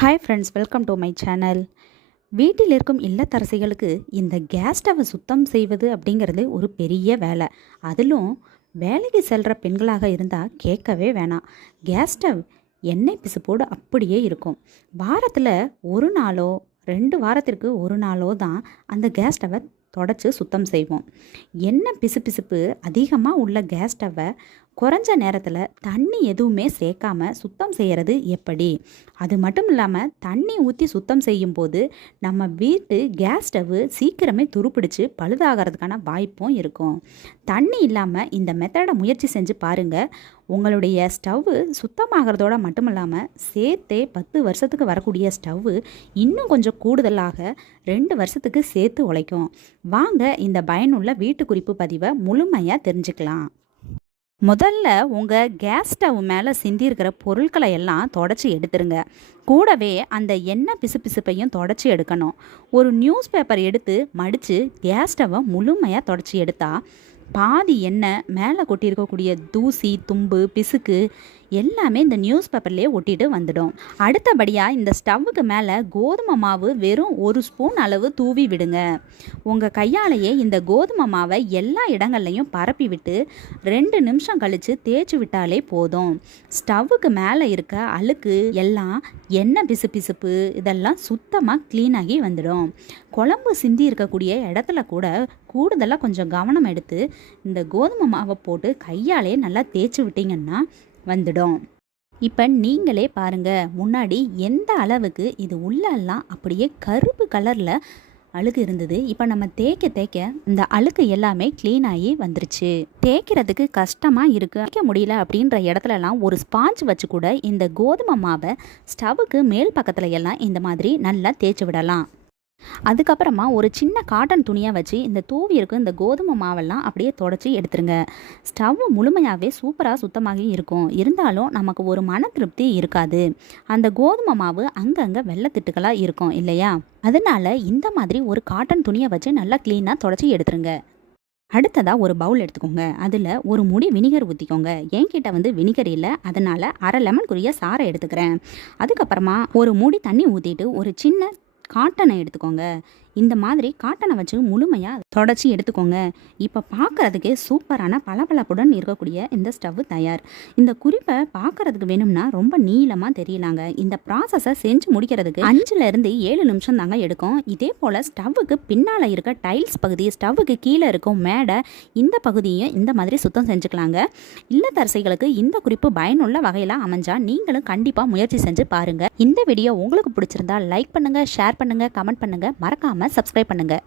Hi friends, welcome to my channel. வீட்டில் இருக்கும் இல்லத்தரசிகளுக்கு இந்த கேஸ் ஸ்டவ்வை சுத்தம் செய்வது அப்படிங்கிறது ஒரு பெரிய வேலை. அதிலும் வேலைக்கு செல்கிற பெண்களாக இருந்தால் கேட்கவே வேணாம். கேஸ் ஸ்டவ் எண்ணெய் பிசுப்போடு அப்படியே இருக்கும். வாரத்தில் ஒரு நாளோ 2 வாரத்திற்கு ஒரு நாளோ தான் அந்த கேஸ் ஸ்டவ்வை தொடச்சி சுத்தம் செய்வோம். எண்ணெய் பிசுபிசுப்பு அதிகமாக உள்ள கேஸ் ஸ்டவ்வை குறைஞ்ச நேரத்தில் தண்ணி எதுவுமே சேர்க்காம சுத்தம் செய்கிறது எப்படி? அது மட்டும் இல்லாமல் தண்ணி ஊற்றி சுத்தம் செய்யும்போது நம்ம வீட்டு கேஸ் ஸ்டவ்வு சீக்கிரமே துருப்பிடிச்சு பழுதாகிறதுக்கான வாய்ப்பும் இருக்கும். தண்ணி இல்லாமல் இந்த மெத்தடை முயற்சி செஞ்சு பாருங்கள். உங்களுடைய ஸ்டவ்வு சுத்தமாகறதோட மட்டும் இல்லாமல் சேர்த்தே 10 வருஷத்துக்கு வரக்கூடிய ஸ்டவ்வு இன்னும் கொஞ்சம் கூடுதலாக 2 வருஷத்துக்கு சேர்த்து உழைக்கும். வாங்க இந்த பயனுள்ள வீட்டு குறிப்பு பதிவை முழுமையாக தெரிஞ்சுக்கலாம். முதல்ல உங்கள் கேஸ் ஸ்டவ் மேலே சிந்தியிருக்கிற பொருட்களை எல்லாம் தொடச்சி எடுத்துருங்க. கூடவே அந்த எண்ணெய் பிசுபிசுப்பையும் தொடச்சி எடுக்கணும். ஒரு நியூஸ் பேப்பர் எடுத்து மடித்து கேஸ் ஸ்டவ்வை முழுமையாக தொடச்சி எடுத்தா பாதி எண்ணெய் மேலே கொட்டியிருக்கக்கூடிய தூசி, தும்பு, பிசுக்கு எல்லாமே இந்த நியூஸ் பேப்பர்லேயே ஒட்டிட்டு வந்துடும். அடுத்தபடியாக இந்த ஸ்டவ்வுக்கு மேலே கோதுமை மாவு வெறும் 1 ஸ்பூன் அளவு தூவி விடுங்க. உங்கள் கையாலேயே இந்த கோதுமை மாவை எல்லா இடங்கள்லையும் பரப்பி விட்டு 2 நிமிஷம் கழித்து தேய்ச்சி விட்டாலே போதும். ஸ்டவ்வுக்கு மேலே இருக்க அழுக்கு எல்லாம் எண்ணெய் பிசுபிசுப்பு இதெல்லாம் சுத்தமாக க்ளீனாகி வந்துடும். குழம்பு சிந்தி இருக்கக்கூடிய இடத்துல கூட கூடுதலாக கொஞ்சம் கவனம் எடுத்து இந்த கோதுமை மாவை போட்டு கையாலே நல்லா தேய்ச்சி விட்டிங்கன்னா வந்துடும். இப்போ நீங்களே பாருங்கள், முன்னாடி எந்த அளவுக்கு இது உள்ளெல்லாம் அப்படியே கருப்பு கலரில் அழுக்கு இருந்தது. இப்போ நம்ம தேய்க்க இந்த அழுக்கு எல்லாமே க்ளீன் ஆகி வந்துருச்சு. தேய்க்கிறதுக்கு கஷ்டமாக இருக்குது, தேய்க்க முடியல அப்படின்ற இடத்துலலாம் ஒரு ஸ்பாஞ்ச் வச்சு கூட இந்த கோதுமை மாவை ஸ்டவ்வுக்கு மேல் பக்கத்தில் எல்லாம் இந்த மாதிரி நல்லா தேய்ச்சி விடலாம். அதுக்கப்புறமா ஒரு சின்ன காட்டன் துணியை வச்சு இந்த தூவி இருக்கும் இந்த கோதுமை மாவெல்லாம் அப்படியே தொடச்சி எடுத்துருங்க. ஸ்டவ் முழுமையாகவே சூப்பராக சுத்தமாகி இருக்கும். இருந்தாலும் நமக்கு ஒரு மன திருப்தி இருக்காது. அந்த கோதுமை மாவு அங்கங்கே வெள்ளைத்திட்டுகளாக இருக்கும் இல்லையா? அதனால இந்த மாதிரி ஒரு காட்டன் துணியை வச்சு நல்லா க்ளீனாக தொடச்சி எடுத்துருங்க. அடுத்ததாக ஒரு பவுல் எடுத்துக்கோங்க. அதில் ஒரு முடி வினிகர் ஊற்றிக்கோங்க. என்கிட்ட வினிகர் இல்லை, அதனால் அரை லெமன் குறிய சாறை எடுத்துக்கிறேன். அதுக்கப்புறமா ஒரு மூடி தண்ணி ஊற்றிட்டு ஒரு சின்ன காட்டனை எடுத்துக்கோங்க. இந்த மாதிரி காட்டனை வச்சு முழுமையாக தொடச்சி எடுத்துக்கோங்க. இப்போ பார்க்குறதுக்கே சூப்பரான பளபளப்புடன் இருக்கக்கூடிய இந்த ஸ்டவ் தயார். இந்த குறிப்பை பார்க்குறதுக்கு வேணும்னா ரொம்ப நீளமாக தெரியலாங்க. இந்த ப்ராசஸை செஞ்சு முடிக்கிறதுக்கு 5லேருந்து 7 நிமிஷம் தாங்க எடுக்கும். இதே போல் ஸ்டவ்வுக்கு பின்னால் இருக்க டைல்ஸ் பகுதி, ஸ்டவ்வுக்கு கீழே இருக்கும் மேடை, இந்த பகுதியும் இந்த மாதிரி சுத்தம் செஞ்சுக்கலாங்க. இல்லத்தரசிகளுக்கு இந்த குறிப்பு பயனுள்ள வகையில் அமைஞ்சால் நீங்களும் கண்டிப்பாக முயற்சி செஞ்சு பாருங்கள். இந்த வீடியோ உங்களுக்கு பிடிச்சிருந்தா லைக் பண்ணுங்கள், ஷேர் பண்ணுங்கள், கமெண்ட் பண்ணுங்கள், மறக்காமல் சப்ஸ்கிரைப் பண்ணுங்கள்.